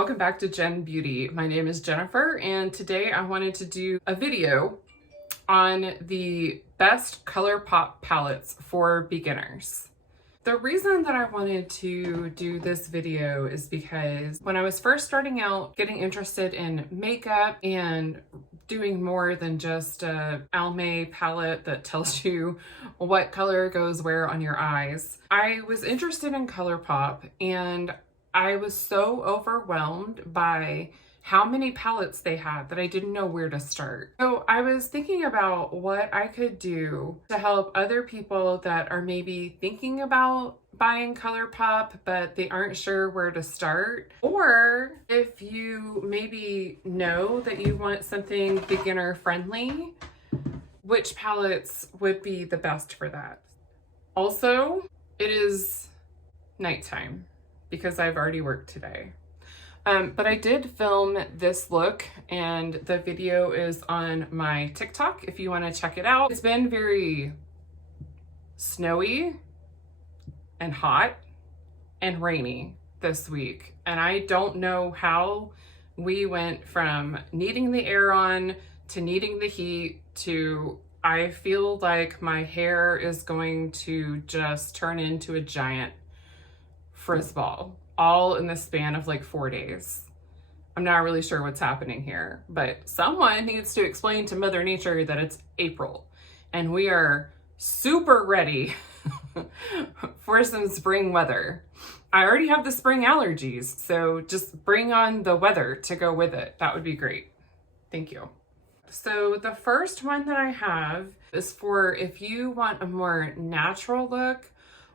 welcome back to Jen Beauty. My name is Jennifer, and today I wanted to do a video on the best Colourpop palettes for beginners. The reason that I wanted to do this video is because when I was first starting out getting interested in makeup and doing more than just a Almay palette that tells you what color goes where on your eyes, I was interested in Colourpop, and I was so overwhelmed by how many palettes they had that I didn't know where to start. So I was thinking about what I could do to help other people that are maybe thinking about buying Colourpop, but they aren't sure where to start. Or if you maybe know that you want something beginner friendly, which palettes would be the best for that. Also, it is nighttime because I've already worked today. But I did film this look, and the video is on my TikTok if you want to check it out. It's been very snowy and hot and rainy this week, and I don't know how we went from needing the air on to needing the heat to I feel like my hair is going to just turn into a giant frizz ball, all in the span of like 4 days. I'm not really sure what's happening here, but someone needs to explain to Mother Nature that it's April and we are super ready for some spring weather. I already have the spring allergies, so just bring on the weather to go with it. That would be great. Thank you. So the first one that I have is for if you want a more natural look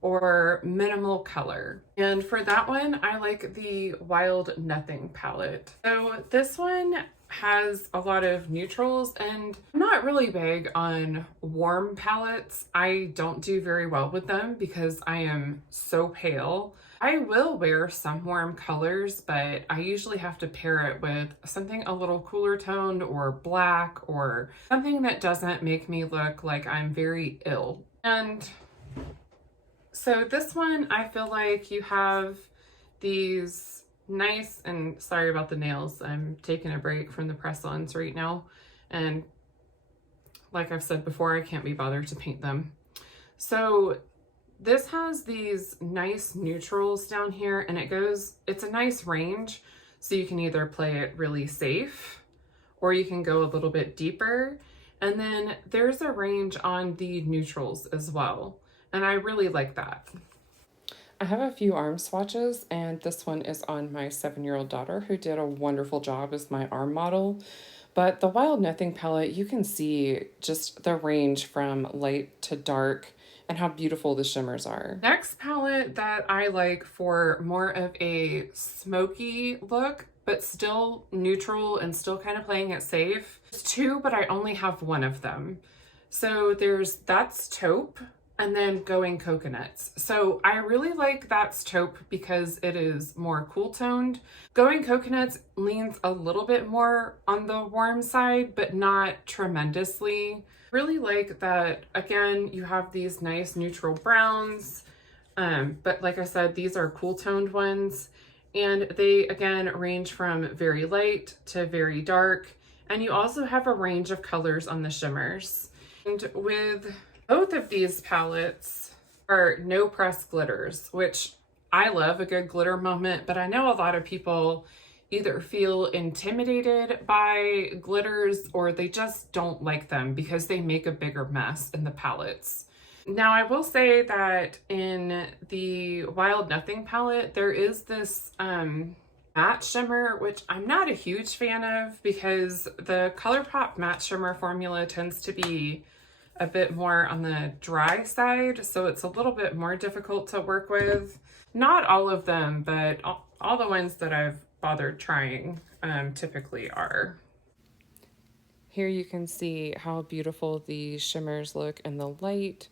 or minimal color. And for that one, I like the Wild Nothing palette. So this one has a lot of neutrals, and I'm not really big on warm palettes. I don't do very well with them because I am so pale. I will wear some warm colors, but I usually have to pair it with something a little cooler toned or black or something that doesn't make me look like I'm very ill. And so this one, I feel like you have these nice, and sorry about the nails, I'm taking a break from the press-ons right now. And like I've said before, I can't be bothered to paint them. So this has these nice neutrals down here, and it's a nice range. So you can either play it really safe or you can go a little bit deeper. And then there's a range on the neutrals as well. And I really like that. I have a few arm swatches, and this one is on my 7-year-old daughter, who did a wonderful job as my arm model. But the Wild Nothing palette, you can see just the range from light to dark and how beautiful the shimmers are. Next palette that I like for more of a smoky look, but still neutral and still kind of playing it safe. There's two, but I only have one of them. So that's Taupe, and then Going Coconuts. So I really like That's Taupe because it is more cool toned. Going Coconuts leans a little bit more on the warm side, but not tremendously. Really like that, again, you have these nice neutral browns, but like I said, these are cool toned ones, and they again range from very light to very dark, and you also have a range of colors on the shimmers. And with both of these palettes are no press glitters, which I love a good glitter moment, but I know a lot of people either feel intimidated by glitters or they just don't like them because they make a bigger mess in the palettes. Now, I will say that in the Wild Nothing palette, there is this matte shimmer, which I'm not a huge fan of because the Colourpop matte shimmer formula tends to be a bit more on the dry side, so it's a little bit more difficult to work with. Not all of them, but all the ones that I've bothered trying typically are. Here you can see how beautiful the shimmers look in the light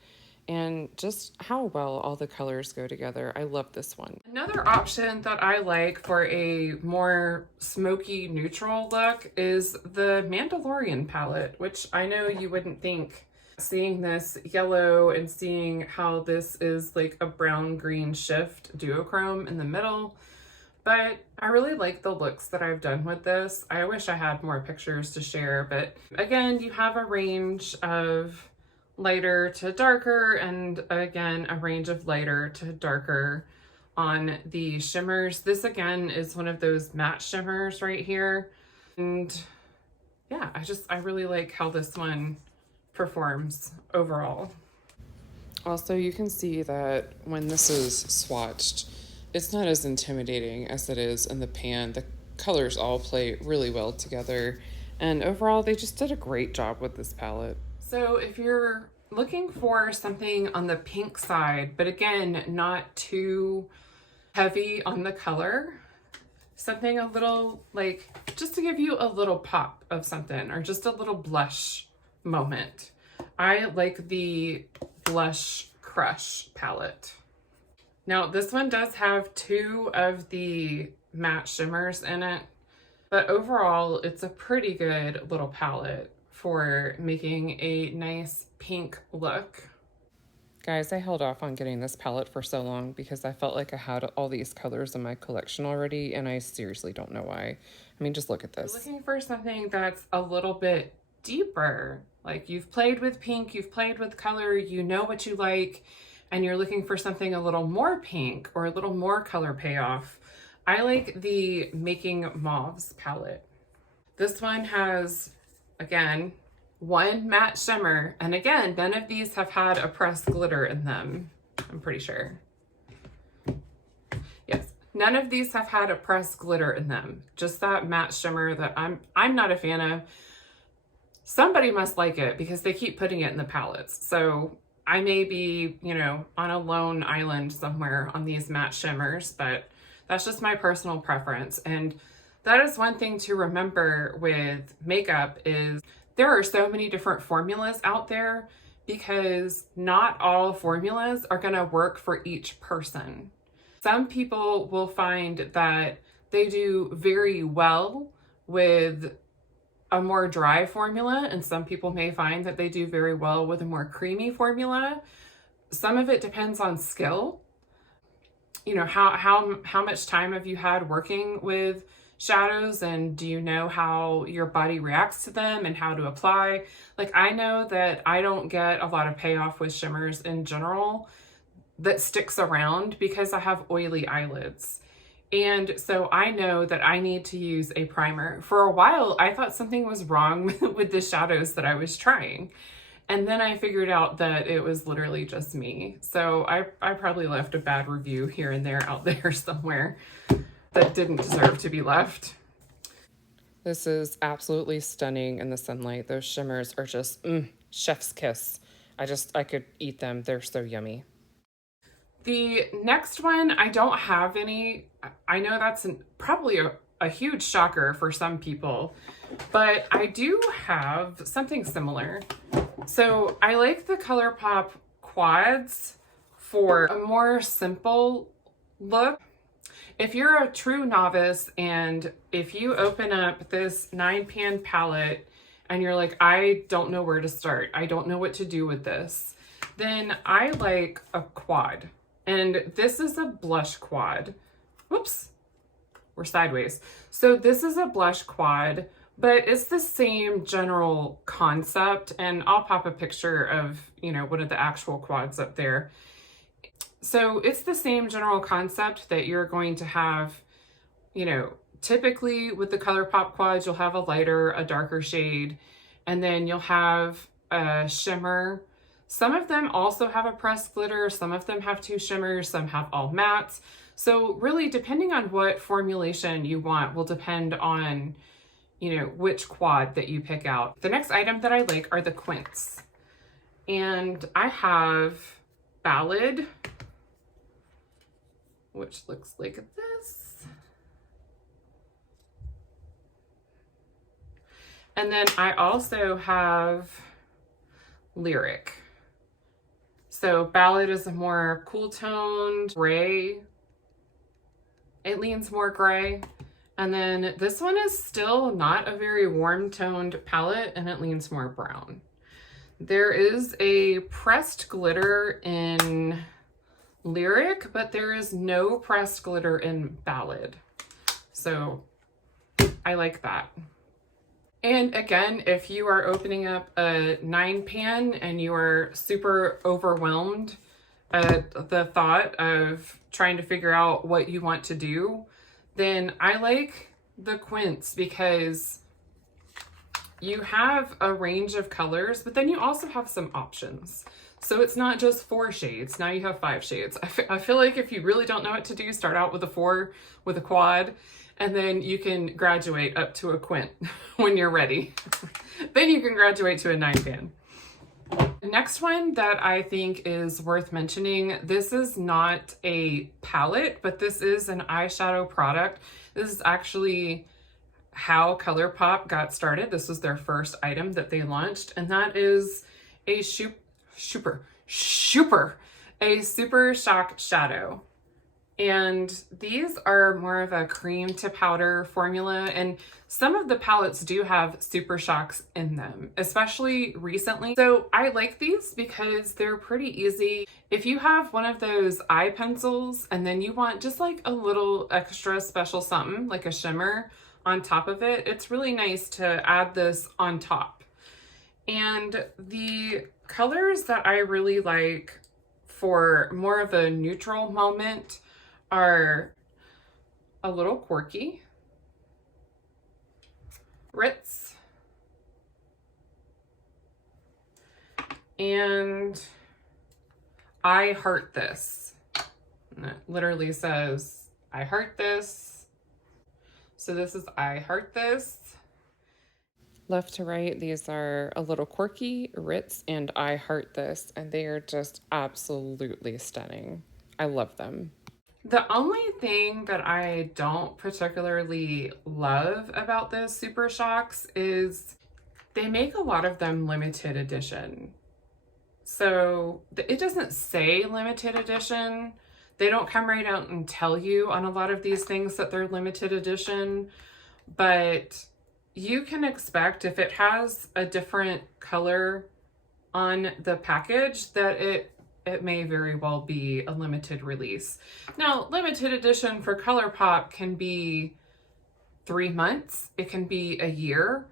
and just how well all the colors go together. I love this one. Another option that I like for a more smoky neutral look is the Mandalorian palette, which I know you wouldn't think, seeing this yellow and seeing how this is like a brown green shift duochrome in the middle. But I really like the looks that I've done with this. I wish I had more pictures to share, but again, you have a range of lighter to darker, and again, a range of lighter to darker on the shimmers. This again is one of those matte shimmers right here. And yeah, I really like how this one performs overall. Also, you can see that when this is swatched, it's not as intimidating as it is in the pan. The colors all play really well together, and overall they just did a great job with this palette. So if you're looking for something on the pink side, but again, not too heavy on the color, something a little like, just to give you a little pop of something, or just a little blush moment, I like the Blush Crush palette. Now this one does have 2 of the matte shimmers in it, but overall it's a pretty good little palette for making a nice pink look. Guys, I held off on getting this palette for so long because I felt like I had all these colors in my collection already, and I seriously don't know why. I mean, just look at this. Looking for something that's a little bit deeper, like you've played with pink, you've played with color, you know what you like, and you're looking for something a little more pink or a little more color payoff, I like the Making Mauves palette. This one has, again, 1 matte shimmer, and again, none of these have had a pressed glitter in them, I'm pretty sure. Yes, none of these have had a pressed glitter in them, just that matte shimmer that I'm not a fan of. Somebody must like it because they keep putting it in the palettes. So I may be, you know, on a lone island somewhere on these matte shimmers, but that's just my personal preference. And that is one thing to remember with makeup is there are so many different formulas out there because not all formulas are gonna work for each person. Some people will find that they do very well with a more dry formula, and some people may find that they do very well with a more creamy formula. Some of it depends on skill. You know, how much time have you had working with shadows, and do you know how your body reacts to them and how to apply? Like, I know that I don't get a lot of payoff with shimmers in general that sticks around because I have oily eyelids. And so I know that I need to use a primer. For a while, I thought something was wrong with the shadows that I was trying. And then I figured out that it was literally just me. So I probably left a bad review here and there out there somewhere that didn't deserve to be left. This is absolutely stunning in the sunlight. Those shimmers are just chef's kiss. I could eat them. They're so yummy. The next one, I don't have any. I know that's probably a huge shocker for some people, but I do have something similar. So I like the Colourpop quads for a more simple look. If you're a true novice and if you open up this 9-pan palette and you're like, I don't know where to start, I don't know what to do with this, then I like a quad. And this is a blush quad. Whoops, we're sideways. So this is a blush quad, but it's the same general concept. And I'll pop a picture of, you know, one of the actual quads up there. So it's the same general concept that you're going to have, you know, typically with the Colourpop quads, you'll have a lighter, a darker shade, and then you'll have a shimmer. Some of them also have a pressed glitter, some of them have 2 shimmers, some have all mattes. So really, depending on what formulation you want will depend on, you know, which quad that you pick out. The next item that I like are the Quench. And I have Ballad, which looks like this. And then I also have Lyric. So Ballad is a more cool toned gray. It leans more gray. And then this one is still not a very warm toned palette, and it leans more brown. There is a pressed glitter in Lyric, but there is no pressed glitter in Ballad. So I like that. And again, if you are opening up a 9 pan and you are super overwhelmed at the thought of trying to figure out what you want to do, then I like the Quench because you have a range of colors, but then you also have some options. So it's not just 4 shades, now you have 5 shades. I feel like if you really don't know what to do, start out with a 4 with a quad, and then you can graduate up to a Quench when you're ready. Then you can graduate to a 9 pan. The next one that I think is worth mentioning, this is not a palette, but this is an eyeshadow product. This is actually how Colourpop got started. This was their first item that they launched, and that is a Super Shock Shadow. And these are more of a cream to powder formula, and some of the palettes do have Super Shocks in them, especially recently. So I like these because they're pretty easy. If you have one of those eye pencils and then you want just like a little extra special something, like a shimmer on top of it, it's really nice to add this on top. And the colors that I really like for more of a neutral moment are a little quirky, Ritz, and I heart this. And it literally says, I heart this. So this is I heart this. Left to right, these are a little quirky, Ritz, and I heart this, and they are just absolutely stunning. I love them. The only thing that I don't particularly love about those Super Shocks is they make a lot of them limited edition. So it doesn't say limited edition. They don't come right out and tell you on a lot of these things that they're limited edition, but you can expect if it has a different color on the package that it may very well be a limited release. Now, limited edition for Colourpop can be 3 months, it can be a year,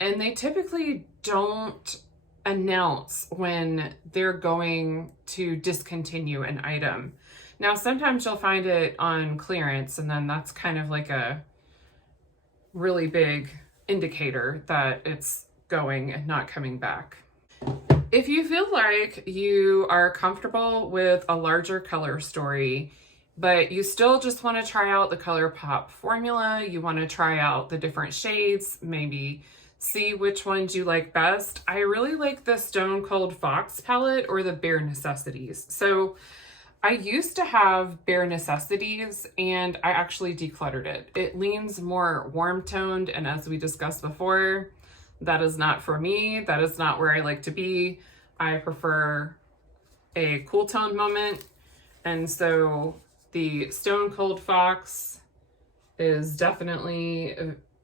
and they typically don't announce when they're going to discontinue an item. Now, sometimes you'll find it on clearance, and then that's kind of like a really big indicator that it's going and not coming back. If you feel like you are comfortable with a larger color story, but you still just want to try out the Colourpop formula, you want to try out the different shades, maybe see which ones you like best, I really like the Stone Cold Fox palette or the Bare Necessities. So I used to have Bare Necessities and I actually decluttered it. It leans more warm toned, and as we discussed before, that is not for me. That is not where I like to be. I prefer a cool tone moment. And so the Stone Cold Fox is definitely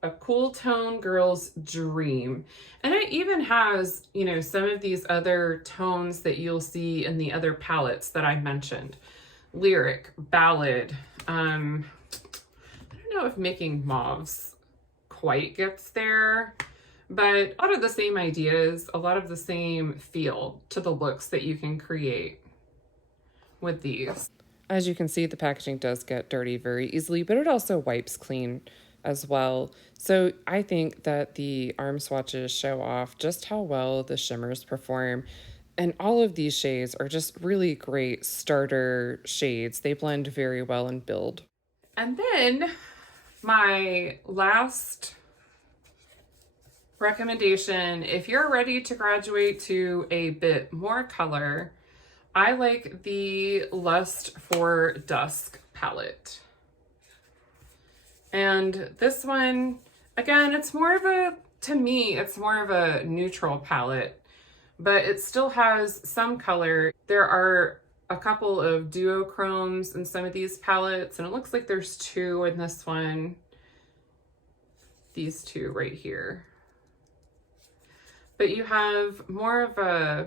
a cool tone girl's dream. And it even has, you know, some of these other tones that you'll see in the other palettes that I mentioned. Lyric, Ballad. I don't know if Making Mauves quite gets there, but a lot of the same ideas, a lot of the same feel to the looks that you can create with these. As you can see, the packaging does get dirty very easily, but it also wipes clean as well. So I think that the arm swatches show off just how well the shimmers perform. And all of these shades are just really great starter shades. They blend very well and build. And then my last recommendation, if you're ready to graduate to a bit more color, I like the Lust for Dusk palette. And this one, again, it's more of a, to me, it's more of a neutral palette, but it still has some color. There are a couple of duochromes in some of these palettes, and it looks like there's 2 in this one. These 2 right here. But you have more of a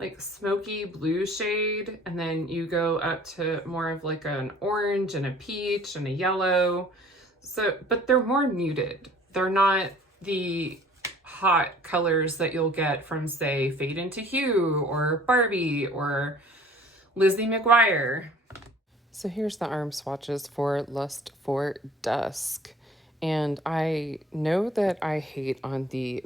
like smoky blue shade, and then you go up to more of like an orange and a peach and a yellow. So, but they're more muted. They're not the hot colors that you'll get from, say, Fade Into Hue or Barbie or Lizzie McGuire. So here's the arm swatches for Lust for Dusk. And I know that I hate on the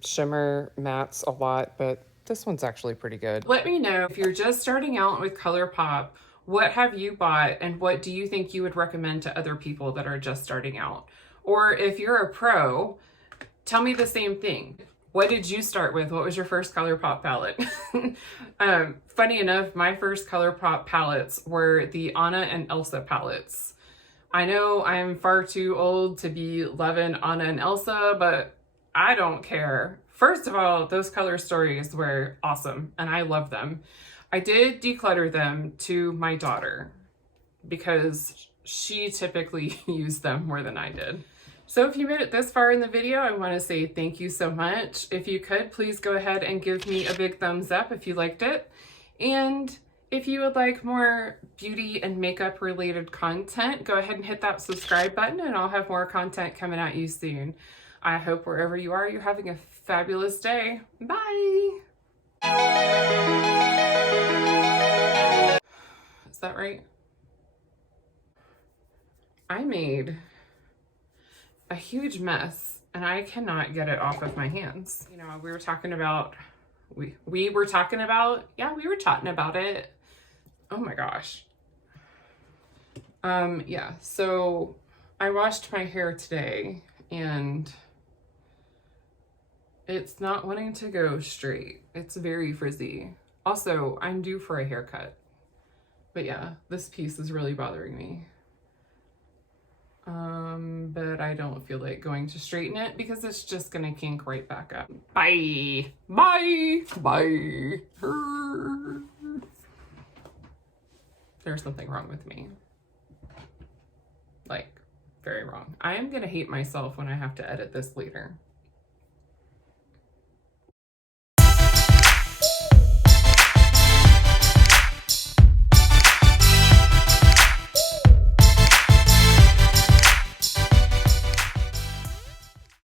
shimmer mattes a lot, but this one's actually pretty good. Let me know if you're just starting out with Colourpop, what have you bought and what do you think you would recommend to other people that are just starting out? Or if you're a pro, tell me the same thing. What did you start with? What was your first Colourpop palette? Funny enough, my first Colourpop palettes were the Anna and Elsa palettes. I know I'm far too old to be loving Anna and Elsa, but I don't care. First of all, those color stories were awesome and I love them. I did declutter them to my daughter because she typically used them more than I did. So if you made it this far in the video, I want to say thank you so much. If you could, please go ahead and give me a big thumbs up if you liked it. And if you would like more beauty and makeup related content, go ahead and hit that subscribe button and I'll have more content coming at you soon. I hope wherever you are, you're having a fabulous day. Bye. Is that right? I made a huge mess and I cannot get it off of my hands. You know, we were talking about it. Oh my gosh. Yeah, so I washed my hair today and it's not wanting to go straight. It's very frizzy. Also, I'm due for a haircut. But yeah, this piece is really bothering me. But I don't feel like going to straighten it because it's just gonna kink right back up. Bye. Bye. Bye. There's something wrong with me. Like, very wrong. I am gonna hate myself when I have to edit this later.